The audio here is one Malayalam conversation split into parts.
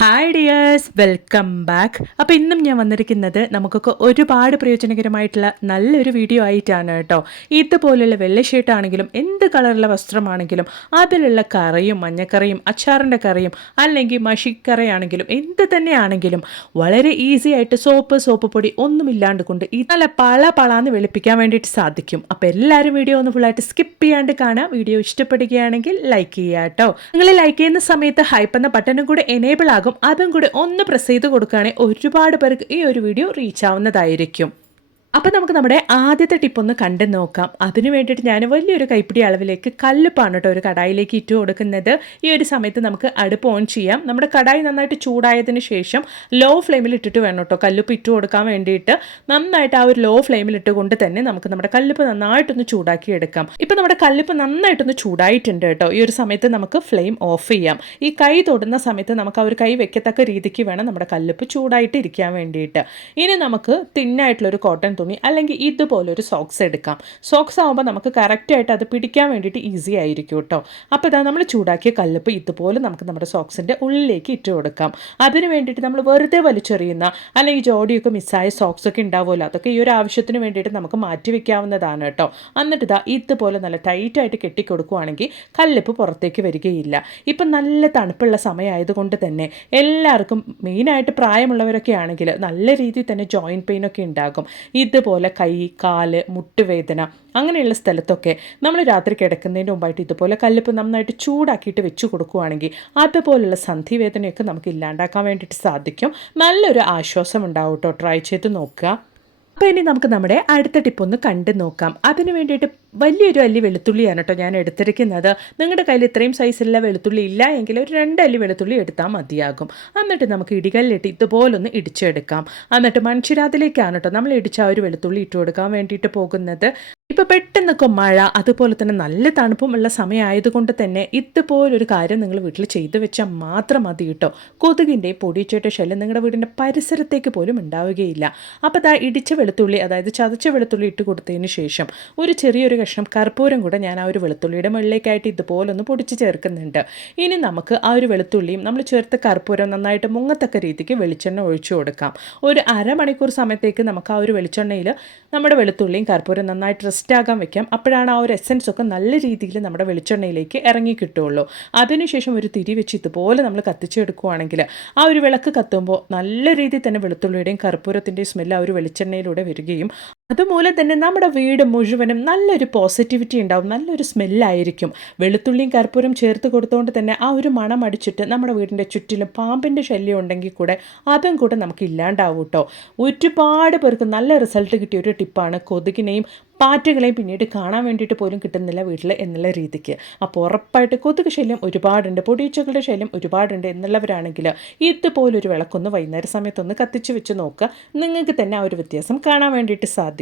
Hi dears, welcome back. അപ്പോൾ ഇന്നും ഞാൻ വന്നിരിക്കുന്നത് നമുക്കൊക്കെ ഒരുപാട് പ്രയോജനകരമായിട്ടുള്ള നല്ലൊരു വീഡിയോ ആയിട്ടാണ് കേട്ടോ. ഇതുപോലുള്ള വെള്ള ഷർട്ടാണെങ്കിലും എന്ത് കളറുള്ള വസ്ത്രമാണെങ്കിലും അതിലുള്ള കറിയും മഞ്ഞക്കറിയും അച്ചാറിൻ്റെ കറിയും അല്ലെങ്കിൽ മഷിക്കറിയാണെങ്കിലും എന്ത് തന്നെയാണെങ്കിലും വളരെ ഈസി ആയിട്ട് സോപ്പ് പൊടി ഒന്നുമില്ലാണ്ട് കൊണ്ട് ഈ നല്ല പളാന്ന് വെളുപ്പിക്കാൻ വേണ്ടിയിട്ട് സാധിക്കും. അപ്പോൾ എല്ലാവരും വീഡിയോ ഒന്ന് ഫുള്ളായിട്ട് സ്കിപ്പ് ചെയ്യാണ്ട് കാണാം. വീഡിയോ ഇഷ്ടപ്പെടുകയാണെങ്കിൽ ലൈക്ക് ചെയ്യുക കേട്ടോ. നിങ്ങൾ ലൈക്ക് ചെയ്യുന്ന സമയത്ത് ഹൈപ്പ് എന്ന ബട്ടണും കൂടെ എനേബിൾ ആകും. അതും കൂടി ഒന്ന് പ്രസ് ചെയ്ത് കൊടുക്കുകയാണെങ്കിൽ ഒരുപാട് പേർക്ക് ഈ ഒരു വീഡിയോ റീച്ച് ആവുന്നതായിരിക്കും. അപ്പോൾ നമുക്ക് നമ്മുടെ ആദ്യത്തെ ടിപ്പ് ഒന്ന് കണ്ടു നോക്കാം. അതിന് വേണ്ടിയിട്ട് ഞാൻ വലിയൊരു കൈപ്പിടി അളവിലേക്ക് കല്ലുപ്പാണ് കേട്ടോ ഒരു കടായിലേക്ക് ഇട്ട് കൊടുക്കുന്നത്. ഈ ഒരു സമയത്ത് നമുക്ക് അടുപ്പ് ഓൺ ചെയ്യാം. നമ്മുടെ കടായി നന്നായിട്ട് ചൂടായതിന് ശേഷം ലോ ഫ്ലെയിമിൽ ഇട്ടിട്ട് വേണം കേട്ടോ കല്ലുപ്പ് ഇട്ട് കൊടുക്കാൻ വേണ്ടിയിട്ട്. നന്നായിട്ട് ആ ഒരു ലോ ഫ്ലെയിമിൽ ഇട്ടുകൊണ്ട് തന്നെ നമുക്ക് നമ്മുടെ കല്ലുപ്പ് നന്നായിട്ടൊന്ന് ചൂടാക്കി എടുക്കാം. ഇപ്പോൾ നമ്മുടെ കല്ലുപ്പ് നന്നായിട്ടൊന്ന് ചൂടായിട്ടുണ്ട് കേട്ടോ. ഈ ഒരു സമയത്ത് നമുക്ക് ഫ്ലെയിം ഓഫ് ചെയ്യാം. ഈ കൈ തൊടുന്ന സമയത്ത് നമുക്ക് ആ ഒരു കൈ വെക്കത്തക്ക രീതിക്ക് വേണം നമ്മുടെ കല്ലുപ്പ് ചൂടായിട്ട് ഇരിക്കാൻ വേണ്ടിയിട്ട്. ഇനി നമുക്ക് തിന്നായിട്ടുള്ളൊരു കോട്ടൺ തുണി അല്ലെങ്കിൽ ഇതുപോലൊരു സോക്സ് എടുക്കാം. സോക്സ് ആകുമ്പോൾ നമുക്ക് കറക്റ്റായിട്ട് അത് പിടിക്കാൻ വേണ്ടിയിട്ട് ഈസി ആയിരിക്കും കേട്ടോ. അപ്പോൾ ഇതാ നമ്മൾ ചൂടാക്കിയ കല്ലുപ്പ് ഇതുപോലെ നമുക്ക് നമ്മുടെ സോക്സിൻ്റെ ഉള്ളിലേക്ക് ഇട്ട് കൊടുക്കാം. അതിന് വേണ്ടിയിട്ട് നമ്മൾ വെറുതെ വലിച്ചെറിയുന്ന അല്ലെങ്കിൽ ജോഡിയൊക്കെ മിസ്സായ സോക്സൊക്കെ ഉണ്ടാവുമല്ലോ, അതൊക്കെ ഈ ഒരു ആവശ്യത്തിന് വേണ്ടിയിട്ട് നമുക്ക് മാറ്റി വെക്കാവുന്നതാണ് കേട്ടോ. എന്നിട്ട് ഇതാ ഇതുപോലെ നല്ല ടൈറ്റായിട്ട് കെട്ടിക്കൊടുക്കുകയാണെങ്കിൽ കല്ലുപ്പ് പുറത്തേക്ക് വരികയില്ല. ഇപ്പം നല്ല തണുപ്പുള്ള സമയമായതുകൊണ്ട് തന്നെ എല്ലാവർക്കും മെയിനായിട്ട് പ്രായമുള്ളവരൊക്കെ ആണെങ്കിൽ നല്ല രീതിയിൽ തന്നെ ജോയിൻറ്റ് പെയിനൊക്കെ ഉണ്ടാകും. ഇതുപോലെ കൈ, കാല്, മുട്ടുവേദന അങ്ങനെയുള്ള സ്ഥലത്തൊക്കെ നമ്മൾ രാത്രി കിടക്കുന്നതിന് മുമ്പായിട്ട് ഇതുപോലെ കല്ലുപ്പ് നന്നായിട്ട് ചൂടാക്കിയിട്ട് വെച്ച് കൊടുക്കുകയാണെങ്കിൽ അതുപോലുള്ള സന്ധിവേദനയൊക്കെ നമുക്ക് ഇല്ലാണ്ടാക്കാൻ വേണ്ടിയിട്ട് സാധിക്കും. നല്ലൊരു ആശ്വാസം ഉണ്ടാവും കേട്ടോ. ട്രൈ ചെയ്ത് നോക്കുക. അപ്പോൾ ഇനി നമുക്ക് നമ്മുടെ അടുത്ത ടിപ്പ് ഒന്ന് കണ്ടു നോക്കാം. അതിന് വേണ്ടിയിട്ട് വലിയൊരു അല്ലി വെളുത്തുള്ളിയാണ് കേട്ടോ ഞാൻ എടുത്തിരിക്കുന്നത്. നിങ്ങളുടെ കയ്യിൽ ഇത്രയും സൈസിലുള്ള വെളുത്തുള്ളി ഇല്ല എങ്കിൽ ഒരു 2 അല്ലി വെളുത്തുള്ളി എടുത്താൽ മതിയാകും. എന്നിട്ട് നമുക്ക് ഇടികല്ലിട്ട് ഇതുപോലൊന്ന് ഇടിച്ചെടുക്കാം. എന്നിട്ട് മൺചിരാതിലേക്കാണ് കേട്ടോ നമ്മൾ ഇടിച്ച ആ ഒരു വെളുത്തുള്ളി ഇട്ട് കൊടുക്കാൻ വേണ്ടിയിട്ട് പോകുന്നത്. ഇപ്പോൾ പെട്ടെന്നൊക്കെ മഴ അതുപോലെ തന്നെ നല്ല തണുപ്പും ഉള്ള സമയമായതുകൊണ്ട് തന്നെ ഇതുപോലൊരു കാര്യം നിങ്ങൾ വീട്ടിൽ ചെയ്തു വെച്ചാൽ മാത്രം മതി കേട്ടോ. കൊതുകിൻ്റെ പൊടിച്ചേട്ട ശല്യം നിങ്ങളുടെ വീടിൻ്റെ പരിസരത്തേക്ക് പോലും ഉണ്ടാവുകയില്ല. അപ്പോൾ ദാ ഇടിച്ച വെളുത്തുള്ളി, അതായത് ചതച്ച വെളുത്തുള്ളി ഇട്ട് കൊടുത്തതിന് ശേഷം ഒരു ചെറിയൊരു കഷ്ണം കർപ്പൂരം കൂടെ ഞാൻ ആ ഒരു വെളുത്തുള്ളിയുടെ മുകളിലേക്കായിട്ട് ഇതുപോലൊന്ന് പൊടിച്ച് ചേർക്കുന്നുണ്ട്. ഇനി നമുക്ക് ആ ഒരു വെളുത്തുള്ളിയും നമ്മൾ ചേർത്ത കർപ്പൂരം നന്നായിട്ട് മുങ്ങത്തക്ക രീതിക്ക് വെളിച്ചെണ്ണ ഒഴിച്ചു കൊടുക്കാം. ഒരു അരമണിക്കൂർ സമയത്തേക്ക് നമുക്ക് ആ ഒരു വെളിച്ചെണ്ണയിൽ നമ്മുടെ വെളുത്തുള്ളിയും കർപ്പൂരം നന്നായിട്ട് റെസ്റ്റ് ആകാൻ വെക്കാം. അപ്പോഴാണ് ആ ഒരു എസൻസ് ഒക്കെ നല്ല രീതിയിൽ നമ്മുടെ വെളിച്ചെണ്ണയിലേക്ക് ഇറങ്ങി കിട്ടുള്ളൂ. അതിനുശേഷം ഒരു തിരി വെച്ച് ഇതുപോലെ നമ്മൾ കത്തിച്ചെടുക്കുകയാണെങ്കിൽ ആ ഒരു വിളക്ക് കത്തുമ്പോൾ നല്ല രീതിയിൽ തന്നെ വെളുത്തുള്ളിയുടെയും കർപ്പൂരത്തിൻ്റെയും സ്മെല്ല് ആ ഒരു വെളിച്ചെണ്ണയിലൂടെ വരികയും അതുമൂലം തന്നെ നമ്മുടെ വീട് മുഴുവനും നല്ലൊരു പോസിറ്റിവിറ്റി ഉണ്ടാവും, നല്ലൊരു സ്മെല്ലായിരിക്കും. വെളുത്തുള്ളിയും കർപ്പൂരം ചേർത്ത് കൊടുത്തുകൊണ്ട് തന്നെ ആ ഒരു മണം അടിച്ചിട്ട് നമ്മുടെ വീടിൻ്റെ ചുറ്റിലും പാമ്പിൻ്റെ ശല്യം ഉണ്ടെങ്കിൽ കൂടെ അതും കൂടെ നമുക്ക് ഇല്ലാണ്ടാവും കേട്ടോ. ഒരുപാട് പേർക്ക് നല്ല റിസൾട്ട് കിട്ടിയ ഒരു ടിപ്പാണ്. കൊതുകിനെയും പാറ്റുകളെയും പിന്നീട് കാണാൻ വേണ്ടിയിട്ട് പോലും കിട്ടുന്നില്ല വീട്ടിൽ എന്നുള്ള രീതിക്ക്. അപ്പോൾ ഉറപ്പായിട്ട് കൊതുക് ശല്യം ഒരുപാടുണ്ട്, പൊടിയച്ചകളുടെ ശല്യം ഒരുപാടുണ്ട് എന്നുള്ളവരാണെങ്കിൽ ഇതുപോലൊരു വിളക്കൊന്ന് വൈകുന്നേര സമയത്തൊന്ന് കത്തിച്ച് വെച്ച് നോക്കുക. നിങ്ങൾക്ക് തന്നെ ആ ഒരു വ്യത്യാസം കാണാൻ വേണ്ടിയിട്ട് സാധിക്കും.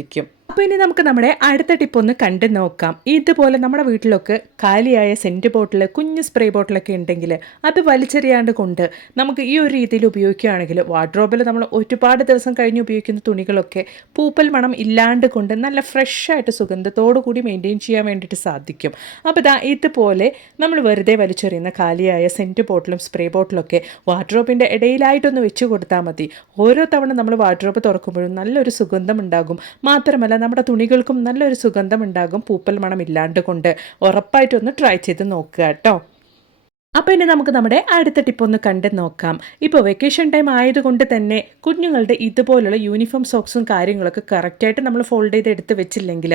അപ്പോൾ ഇനി നമുക്ക് നമ്മുടെ അടുത്ത ടിപ്പ് ഒന്ന് കണ്ടു നോക്കാം. ഇതുപോലെ നമ്മുടെ വീട്ടിലൊക്കെ കാലിയായ സെൻറ്റ് ബോട്ടിൽ, കുഞ്ഞ് സ്പ്രേ ബോട്ടിലൊക്കെ ഉണ്ടെങ്കിൽ അത് വലിച്ചെറിയാണ്ട് കൊണ്ട് നമുക്ക് ഈ ഒരു രീതിയിൽ ഉപയോഗിക്കുകയാണെങ്കിൽ വാർഡ്രോബിൽ നമ്മൾ ഒരുപാട് ദിവസം കഴിഞ്ഞ് ഉപയോഗിക്കുന്ന തുണികളൊക്കെ പൂപ്പൽ മണം ഇല്ലാണ്ട് കൊണ്ട് നല്ല ഫ്രഷായിട്ട് സുഗന്ധത്തോടു കൂടി മെയിൻറ്റെയിൻ ചെയ്യാൻ വേണ്ടിയിട്ട് സാധിക്കും. അപ്പോൾ ഇതുപോലെ നമ്മൾ വെറുതെ വലിച്ചെറിയുന്ന കാലിയായ സെൻറ്റ് ബോട്ടിലും സ്പ്രേ ബോട്ടിലൊക്കെ വാർഡ്രോബിൻ്റെ ഇടയിലായിട്ടൊന്ന് വെച്ച് കൊടുത്താൽ മതി. ഓരോ തവണ നമ്മൾ വാർഡ്രോബ് തുറക്കുമ്പോഴും നല്ലൊരു സുഗന്ധം ഉണ്ടാകും. മാത്രമല്ല നമ്മുടെ തുണികൾക്കും നല്ലൊരു സുഗന്ധം ഉണ്ടാകും പൂപ്പൽ മണം ഇല്ലാണ്ട് കൊണ്ട്. ഉറപ്പായിട്ടൊന്ന് ട്രൈ ചെയ്ത് നോക്കുക കേട്ടോ. അപ്പോൾ ഇനി നമുക്ക് നമ്മുടെ അടുത്ത ടിപ്പ് ഒന്ന് കണ്ടു നോക്കാം. ഇപ്പോൾ വെക്കേഷൻ ടൈം ആയതുകൊണ്ട് തന്നെ കുഞ്ഞുങ്ങളുടെ ഇതുപോലുള്ള യൂണിഫോം സോക്സും കാര്യങ്ങളൊക്കെ കറക്റ്റായിട്ട് നമ്മൾ ഫോൾഡ് ചെയ്ത് എടുത്ത് വെച്ചില്ലെങ്കിൽ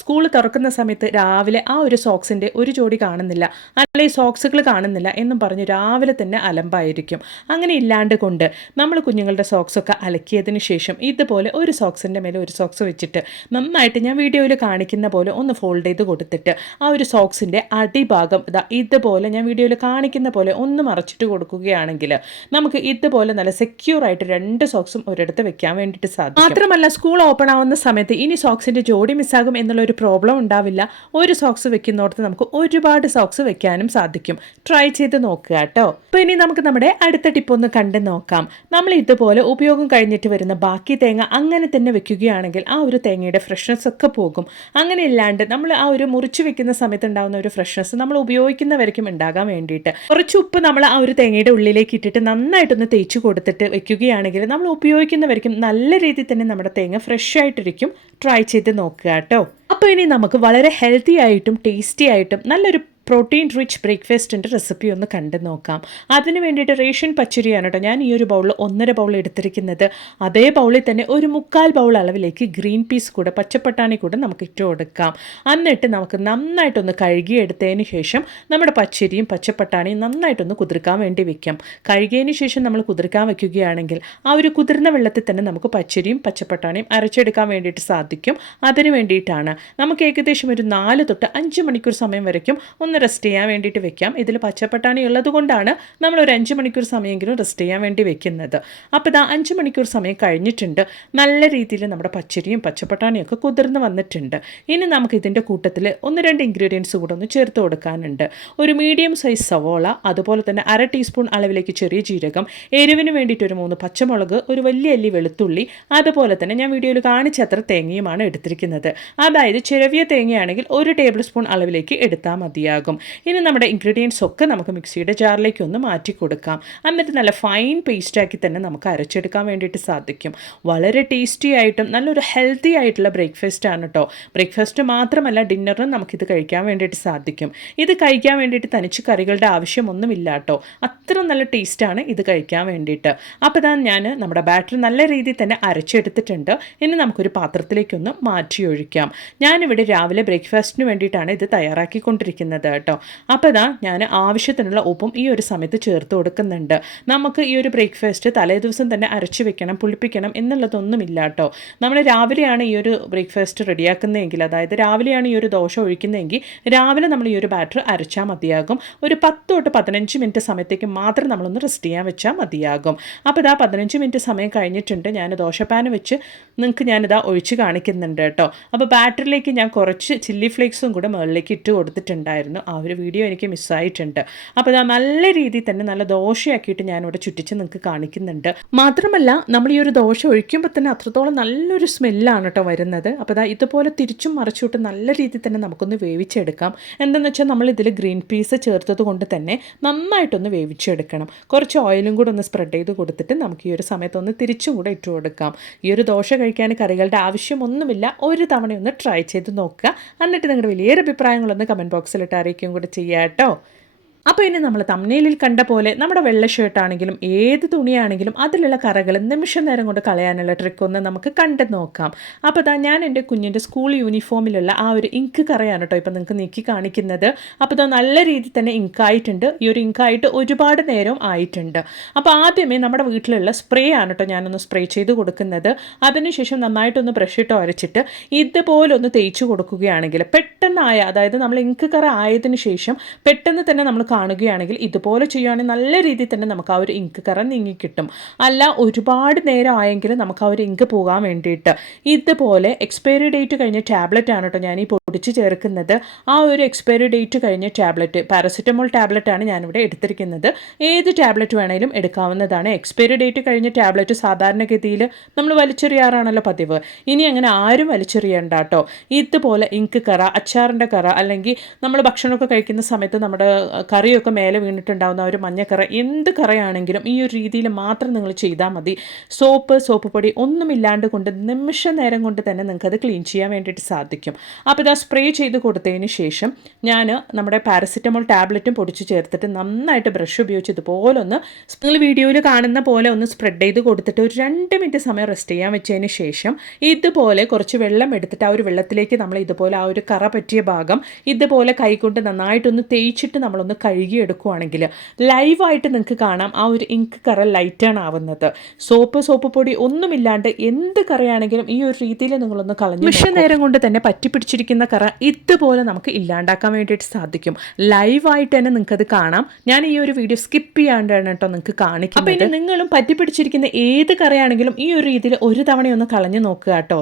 സ്കൂൾ തുറക്കുന്ന സമയത്ത് രാവിലെ ആ ഒരു സോക്സിൻ്റെ ഒരു ജോഡി കാണുന്നില്ല, അല്ലെങ്കിൽ സോക്സുകൾ കാണുന്നില്ല എന്നും പറഞ്ഞ് രാവിലെ തന്നെ അലമ്പായിരിക്കും. അങ്ങനെ ഇല്ലാണ്ട് കൊണ്ട് നമ്മൾ കുഞ്ഞുങ്ങളുടെ സോക്സൊക്കെ അലക്കിയതിന് ശേഷം ഇതുപോലെ ഒരു സോക്സിൻ്റെ മേലെ ഒരു സോക്സ് വെച്ചിട്ട് നന്നായിട്ട് ഞാൻ വീഡിയോയിൽ കാണിക്കുന്ന പോലെ ഒന്ന് ഫോൾഡ് ചെയ്ത് കൊടുത്തിട്ട് ആ ഒരു സോക്സിൻ്റെ അടിഭാഗം ഇതുപോലെ ഞാൻ വീഡിയോയിൽ കാണിക്കുന്ന പോലെ ഒന്ന് മറച്ചിട്ട് കൊടുക്കുകയാണെങ്കിൽ നമുക്ക് ഇതുപോലെ നല്ല സെക്യൂർ ആയിട്ട് 2 സോക്സും ഒരിടത്ത് വെക്കാൻ വേണ്ടിയിട്ട് സാധിക്കും. മാത്രമല്ല സ്കൂൾ ഓപ്പൺ ആവുന്ന സമയത്ത് ഇനി സോക്സിൻ്റെ ജോഡി മിസ്സാകും എന്നുള്ള ഒരു പ്രോബ്ലം ഉണ്ടാവില്ല. ഒരു സോക്സ് വെക്കുന്നിടത്ത് നമുക്ക് ഒരുപാട് സോക്സ് വെക്കാനും സാധിക്കും. ട്രൈ ചെയ്ത് നോക്കുക കേട്ടോ. അപ്പോൾ ഇനി നമുക്ക് നമ്മുടെ അടുത്ത ടിപ്പ് ഒന്ന് കണ്ടു നോക്കാം. നമ്മൾ ഇതുപോലെ ഉപയോഗം കഴിഞ്ഞിട്ട് വരുന്ന ബാക്കി തേങ്ങ അങ്ങനെ തന്നെ വെക്കുകയാണെങ്കിൽ ആ ഒരു തേങ്ങയുടെ ഫ്രഷ്നെസ് ഒക്കെ പോകും. അങ്ങനെ ഇല്ലാണ്ട് നമ്മൾ ആ ഒരു മുറിച്ച് വെക്കുന്ന സമയത്ത് ഉണ്ടാകുന്ന ഒരു ഫ്രഷ്നെസ് നമ്മൾ ഉപയോഗിക്കുന്നവരേക്കും ഉണ്ടാകാൻ വേണ്ടിയിട്ട് വേണ്ടിയിട്ട്. കുറച്ച് ഉപ്പ് നമ്മൾ ആ ഒരു തേങ്ങയുടെ ഉള്ളിലേക്ക് ഇട്ടിട്ട് നന്നായിട്ടൊന്ന് തേച്ച് കൊടുത്തിട്ട് വെക്കുകയാണെങ്കിൽ നമ്മൾ ഉപയോഗിക്കുന്നവർക്കും നല്ല രീതിയിൽ തന്നെ നമ്മുടെ തേങ്ങ ഫ്രഷ് ആയിട്ടിരിക്കും. ട്രൈ ചെയ്ത് നോക്കുക കേട്ടോ. അപ്പോൾ ഇനി നമുക്ക് വളരെ ഹെൽത്തി ആയിട്ടും ടേസ്റ്റി ആയിട്ടും നല്ലൊരു പ്രോട്ടീൻ റിച്ച് ബ്രേക്ക്ഫാസ്റ്റിൻ്റെ റെസിപ്പി ഒന്ന് കണ്ടു നോക്കാം. അതിന് വേണ്ടിയിട്ട് റേഷൻ പച്ചരിയാണ് കേട്ടോ ഞാൻ ഈ ഒരു ബൗളിൽ 1.5 ബൗൾ എടുത്തിരിക്കുന്നത്. അതേ ബൗളിൽ തന്നെ ഒരു 3/4 ബൗൾ അളവിലേക്ക് ഗ്രീൻ പീസ് കൂടെ പച്ചപ്പട്ടാണി കൂടെ നമുക്ക് ഇട്ട് കൊടുക്കാം. എന്നിട്ട് നമുക്ക് നന്നായിട്ടൊന്ന് കഴുകിയെടുത്തതിന് ശേഷം നമ്മുടെ പച്ചരിയും പച്ചപ്പട്ടാണിയും നന്നായിട്ടൊന്ന് കുതിർക്കാൻ വേണ്ടി വെക്കാം. കഴുകിയതിന് ശേഷം നമ്മൾ കുതിർക്കാൻ വെക്കുകയാണെങ്കിൽ ആ ഒരു കുതിർന്ന വെള്ളത്തിൽ തന്നെ നമുക്ക് പച്ചരിയും പച്ചപ്പട്ടാണിയും അരച്ചെടുക്കാൻ വേണ്ടിയിട്ട് സാധിക്കും. അതിന് വേണ്ടിയിട്ടാണ് നമുക്ക് ഏകദേശം ഒരു 4 തൊട്ട് 5 മണിക്കൂർ സമയം വരയ്ക്കും ഒന്ന് റെസ്റ്റ് ചെയ്യാൻ വേണ്ടിയിട്ട് വെക്കാം. ഇതിൽ പച്ചപ്പട്ടാണി ഉള്ളത് കൊണ്ടാണ് നമ്മൾ ഒരു 5 മണിക്കൂർ സമയമെങ്കിലും റെസ്റ്റ് ചെയ്യാൻ വേണ്ടി വെക്കുന്നത്. അപ്പോൾ ഇതാ 5 മണിക്കൂർ സമയം കഴിഞ്ഞിട്ടുണ്ട്. നല്ല രീതിയിൽ നമ്മുടെ പച്ചരിയും പച്ചപ്പട്ടാണിയും ഒക്കെ കുതിർന്ന് വന്നിട്ടുണ്ട്. ഇനി നമുക്ക് ഇതിൻ്റെ കൂട്ടത്തിൽ 1-2 ഇൻഗ്രീഡിയൻസ് കൂടെ ഒന്ന് ചേർത്ത് കൊടുക്കാനുണ്ട്. ഒരു മീഡിയം സൈസ് സവോള, അതുപോലെ തന്നെ 1/2 ടീസ്പൂൺ അളവിലേക്ക് ചെറിയ ജീരകം, എരിവിന് വേണ്ടിയിട്ട് ഒരു 3 പച്ചമുളക്, ഒരു വലിയ അല്ലി വെളുത്തുള്ളി, അതുപോലെ തന്നെ ഞാൻ വീഡിയോയിൽ കാണിച്ചത്ര തേങ്ങയുമാണ് എടുത്തിരിക്കുന്നത്. അതായത് ചിരവിയ തേങ്ങയാണെങ്കിൽ 1 ടേബിൾ സ്പൂൺ അളവിലേക്ക് എടുത്താൽ മതിയാകും. ഇനി നമ്മുടെ ഇൻഗ്രീഡിയൻസ് ഒക്കെ നമുക്ക് മിക്സിയുടെ ജാറിലേക്ക് ഒന്ന് മാറ്റി കൊടുക്കാം. എന്നിട്ട് നല്ല ഫൈൻ പേസ്റ്റാക്കി തന്നെ നമുക്ക് അരച്ചെടുക്കാൻ വേണ്ടിയിട്ട് സാധിക്കും. വളരെ ടേസ്റ്റി ആയിട്ടും നല്ലൊരു ഹെൽത്തി ആയിട്ടുള്ള ബ്രേക്ക്ഫാസ്റ്റ് ആണ് കേട്ടോ. ബ്രേക്ക്ഫാസ്റ്റ് മാത്രമല്ല ഡിന്നറിനും നമുക്കിത് കഴിക്കാൻ വേണ്ടിയിട്ട് സാധിക്കും. ഇത് കഴിക്കാൻ വേണ്ടിയിട്ട് തനിച്ച് കറികളുടെ ആവശ്യമൊന്നുമില്ല കേട്ടോ. അത്ര നല്ല ടേസ്റ്റാണ് ഇത് കഴിക്കാൻ വേണ്ടിയിട്ട്. അപ്പോൾ ഇതാ ഞാൻ നമ്മുടെ ബാറ്റർ നല്ല രീതിയിൽ തന്നെ അരച്ചെടുത്തിട്ടുണ്ട്. ഇനി നമുക്കൊരു പാത്രത്തിലേക്കൊന്ന് മാറ്റി ഒഴിക്കാം. ഞാനിവിടെ രാവിലെ ബ്രേക്ക്ഫാസ്റ്റിന് വേണ്ടിയിട്ടാണ് ഇത് തയ്യാറാക്കിക്കൊണ്ടിരിക്കുന്നത് കേട്ടോ. അപ്പോൾ ഇതാ ഞാൻ ആവശ്യത്തിനുള്ള ഉപ്പും ഈ ഒരു സമയത്ത് ചേർത്ത് കൊടുക്കുന്നുണ്ട്. നമുക്ക് ഈ ഒരു ബ്രേക്ക്ഫാസ്റ്റ് തലേ ദിവസം തന്നെ അരച്ച് വെക്കണം, പുളിപ്പിക്കണം എന്നുള്ളതൊന്നുമില്ല കേട്ടോ. നമ്മൾ രാവിലെയാണ് ഈ ഒരു ബ്രേക്ക്ഫാസ്റ്റ് റെഡിയാക്കുന്നതെങ്കിൽ, അതായത് രാവിലെയാണ് ഈ ഒരു ദോശ ഒഴിക്കുന്നതെങ്കിൽ രാവിലെ നമ്മൾ ഈ ഒരു ബാറ്റർ അരച്ചാൽ മതിയാകും. ഒരു 10 തൊട്ട് 15 മിനിറ്റ് സമയത്തേക്ക് മാത്രം നമ്മളൊന്ന് റെസ്റ്റ് ചെയ്യാൻ വെച്ചാൽ മതിയാകും. അപ്പോൾ ഇതാ 15 മിനിറ്റ് സമയം കഴിഞ്ഞിട്ടുണ്ട്. ഞാൻ ദോശപ്പാൻ വെച്ച് നിങ്ങൾക്ക് ഞാനിതാ ഒഴിച്ച് കാണിക്കുന്നുണ്ട് കേട്ടോ. അപ്പോൾ ബാറ്ററിലേക്ക് ഞാൻ കുറച്ച് ചില്ലി ഫ്ലേക്സും കൂടെ മുകളിലേക്ക് ഇട്ട് കൊടുത്തിട്ടുണ്ടായിരുന്നു. ആ ഒരു വീഡിയോ എനിക്ക് മിസ്സായിട്ടുണ്ട്. അപ്പോൾ ഇതാ നല്ല രീതിയിൽ തന്നെ നല്ല ദോശയാക്കിയിട്ട് ഞാനിവിടെ ചുറ്റിച്ച് നിങ്ങൾക്ക് കാണിക്കുന്നുണ്ട്. മാത്രമല്ല നമ്മൾ ഈ ഒരു ദോശ ഒഴിക്കുമ്പോൾ തന്നെ അത്രത്തോളം നല്ലൊരു സ്മെല്ലാണ് കേട്ടോ വരുന്നത്. അപ്പോൾ ഇതാ ഇതുപോലെ തിരിച്ചും മറിച്ചുവിട്ട് നല്ല രീതിയിൽ തന്നെ നമുക്കൊന്ന് വേവിച്ചെടുക്കാം. എന്താണെന്ന് വെച്ചാൽ നമ്മൾ ഇതിൽ ഗ്രീൻ പീസ് ചേർത്തത് കൊണ്ട് തന്നെ നന്നായിട്ടൊന്ന് വേവിച്ചെടുക്കണം. കുറച്ച് ഓയിലും കൂടെ ഒന്ന് സ്പ്രെഡ് ചെയ്ത് കൊടുത്തിട്ട് നമുക്ക് ഈ ഒരു സമയത്തൊന്ന് തിരിച്ചും കൂടെ ഇട്ട് കൊടുക്കാം. ഈ ഒരു ദോശ കഴിക്കാൻ കറികളുടെ ആവശ്യമൊന്നുമില്ല. ഒരു തവണ ഒന്ന് ട്രൈ ചെയ്ത് നോക്കുക. എന്നിട്ട് നിങ്ങളുടെ വലിയൊരു അഭിപ്രായങ്ങളൊന്ന് കമൻറ്റ് ബോക്സിലിട്ട് അറിയിക്കുകയും കൂടെ ചെയ്യാം കേട്ടോ. അപ്പോൾ ഇനി നമ്മൾ തംബ്നെയിലിൽ കണ്ട പോലെ നമ്മുടെ വെള്ള ഷർട്ടാണെങ്കിലും ഏത് തുണിയാണെങ്കിലും അതിലുള്ള കറകൾ നിമിഷ നേരം കൊണ്ട് കളയാനുള്ള ട്രിക്കൊന്ന് നമുക്ക് കണ്ടു നോക്കാം. അപ്പോൾ ഇതാ ഞാൻ എൻ്റെ കുഞ്ഞിൻ്റെ സ്കൂൾ യൂണിഫോമിലുള്ള ആ ഒരു ഇങ്ക് കറയാണ് കേട്ടോ ഇപ്പോൾ നിങ്ങൾക്ക് നീക്കി കാണിക്കുന്നത്. അപ്പോൾ ഇതാ നല്ല രീതിയിൽ തന്നെ ഇങ്കായിട്ടുണ്ട്. ഈ ഒരു ഇങ്കായിട്ട് ഒരുപാട് നേരം ആയിട്ടുണ്ട്. അപ്പോൾ ആദ്യമേ നമ്മുടെ വീട്ടിലുള്ള സ്പ്രേ ആണ് കേട്ടോ ഞാനൊന്ന് സ്പ്രേ ചെയ്ത് കൊടുക്കുന്നത്. അതിനുശേഷം നന്നായിട്ടൊന്ന് ബ്രഷ് ഇട്ട് ഉരച്ചിട്ട് ഇതുപോലെ ഒന്ന് തേച്ച് കൊടുക്കുകയാണെങ്കിൽ പെട്ടെന്നായ, അതായത് നമ്മൾ ഇങ്ക് കറ ആയതിനു ശേഷം പെട്ടെന്ന് തന്നെ നമ്മൾ കാണുകയാണെങ്കിൽ ഇതുപോലെ ചെയ്യുകയാണെങ്കിൽ നല്ല രീതിയിൽ തന്നെ നമുക്ക് ആ ഒരു ഇങ്ക് കറ നീങ്ങിക്കിട്ടും. അല്ല ഒരുപാട് നേരം ആയെങ്കിൽ നമുക്ക് ആ ഒരു ഇങ്ക് പോകാൻ വേണ്ടിയിട്ട് ഇതുപോലെ എക്സ്പയറി ഡേറ്റ് കഴിഞ്ഞ ടാബ്ലറ്റ് ആണ് കേട്ടോ ഞാൻ ഈ പൊടിച്ച് ചേർക്കുന്നത്. ആ ഒരു എക്സ്പയറി ഡേറ്റ് കഴിഞ്ഞ ടാബ്ലറ്റ്, പാരസിറ്റമോൾ ടാബ്ലറ്റാണ് ഞാനിവിടെ എടുത്തിരിക്കുന്നത്. ഏത് ടാബ്ലറ്റ് വേണമെങ്കിലും എടുക്കാവുന്നതാണ്. എക്സ്പയറി ഡേറ്റ് കഴിഞ്ഞ ടാബ്ലറ്റ് സാധാരണഗതിയിൽ നമ്മൾ വലിച്ചെറിയാറാണല്ലോ പതിവ്. ഇനി അങ്ങനെ ആരും വലിച്ചെറിയണ്ട കേട്ടോ. ഇതുപോലെ ഇങ്ക് കറ, അച്ചാറിൻ്റെ കറ, അല്ലെങ്കിൽ നമ്മൾ ഭക്ഷണമൊക്കെ കഴിക്കുന്ന സമയത്ത് നമ്മുടെ കറിയൊക്കെ മേലെ വീണിട്ടുണ്ടാകുന്ന ഒരു മഞ്ഞക്കറ, എന്ത് കറയാണെങ്കിലും ഈ ഒരു രീതിയിൽ മാത്രം നിങ്ങൾ ചെയ്താൽ മതി. സോപ്പ് പൊടി ഒന്നുമില്ലാണ്ട് കൊണ്ട് നിമിഷ നേരം കൊണ്ട് തന്നെ നിങ്ങൾക്കത് ക്ലീൻ ചെയ്യാൻ വേണ്ടിയിട്ട് സാധിക്കും. അപ്പോൾ ഇതാ സ്പ്രേ ചെയ്ത് കൊടുത്തതിന് ശേഷം ഞാൻ നമ്മുടെ പാരസിറ്റമോൾ ടാബ്ലറ്റും പൊടിച്ച് ചേർത്തിട്ട് നന്നായിട്ട് ബ്രഷ് ഉപയോഗിച്ച് ഇതുപോലെ ഒന്ന് നിങ്ങൾ വീഡിയോയിൽ കാണുന്ന പോലെ ഒന്ന് സ്പ്രെഡ് ചെയ്ത് കൊടുത്തിട്ട് ഒരു 2 മിനിറ്റ് സമയം റെസ്റ്റ് ചെയ്യാൻ വെച്ചതിന് ശേഷം ഇതുപോലെ കുറച്ച് വെള്ളം എടുത്തിട്ട് ആ ഒരു വെള്ളത്തിലേക്ക് നമ്മൾ ഇതുപോലെ ആ ഒരു കറ പറ്റിയ ഭാഗം ഇതുപോലെ കൈകൊണ്ട് നന്നായിട്ടൊന്ന് തേച്ചിട്ട് നമ്മളൊന്ന് കഴുകിയെടുക്കുകയാണെങ്കിൽ ലൈവായിട്ട് നിങ്ങൾക്ക് കാണാം ആ ഒരു ഇങ്ക് കറ ലൈറ്റാണ് ആവുന്നത്. സോപ്പ് പൊടി ഒന്നുമില്ലാണ്ട് എന്ത് കറയാണെങ്കിലും ഈ ഒരു രീതിയിൽ നിങ്ങളൊന്ന് കളഞ്ഞു നിമിഷ നേരം കൊണ്ട് തന്നെ പറ്റിപ്പിടിച്ചിരിക്കുന്ന കറ ഇതുപോലെ നമുക്ക് ഇല്ലാണ്ടാക്കാൻ വേണ്ടിയിട്ട് സാധിക്കും. ലൈവായിട്ട് തന്നെ നിങ്ങൾക്കത് കാണാം. ഞാൻ ഈ ഒരു വീഡിയോ സ്കിപ്പ് ചെയ്യാണ്ടാണ് കേട്ടോ നിങ്ങൾക്ക് കാണിക്കുന്നത്. അപ്പോൾ ഇനി നിങ്ങളും പറ്റിപ്പിടിച്ചിരിക്കുന്ന ഏത് കറയാണെങ്കിലും ഈ ഒരു രീതിയിൽ ഒരു തവണയൊന്ന് കളഞ്ഞു നോക്കുക കേട്ടോ.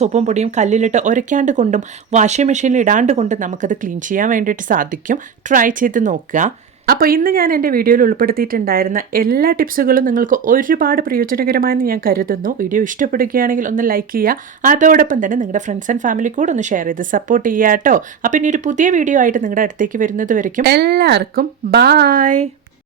സോപ്പും പൊടിയും കല്ലിലിട്ട് ഉരയ്ക്കാണ്ട് കൊണ്ടും വാഷിംഗ് മെഷീനിൽ ഇടാണ്ട് കൊണ്ടും നമുക്കത് ക്ലീൻ ചെയ്യാൻ വേണ്ടിയിട്ട് സാധിക്കും. ട്രൈ ചെയ്ത് നോക്കുക. അപ്പോൾ ഇന്ന് ഞാൻ എൻ്റെ വീഡിയോയിൽ ഉൾപ്പെടുത്തിയിട്ടുണ്ടായിരുന്ന എല്ലാ ടിപ്സുകളും നിങ്ങൾക്ക് ഒരുപാട് പ്രയോജനകരമായെന്ന് ഞാൻ കരുതുന്നു. വീഡിയോ ഇഷ്ടപ്പെടുകയാണെങ്കിൽ ഒന്ന് ലൈക്ക് ചെയ്യുക, അതോടൊപ്പം തന്നെ നിങ്ങളുടെ ഫ്രണ്ട്സ് ആൻഡ് ഫാമിലി കൂടെ ഒന്ന് ഷെയർ ചെയ്ത് സപ്പോർട്ട് ചെയ്യുക കേട്ടോ. അപ്പോൾ ഇനി ഒരു പുതിയ വീഡിയോ ആയിട്ട് നിങ്ങളുടെ അടുത്തേക്ക് വരുന്നത് വരയ്ക്കും എല്ലാവർക്കും ബായ്.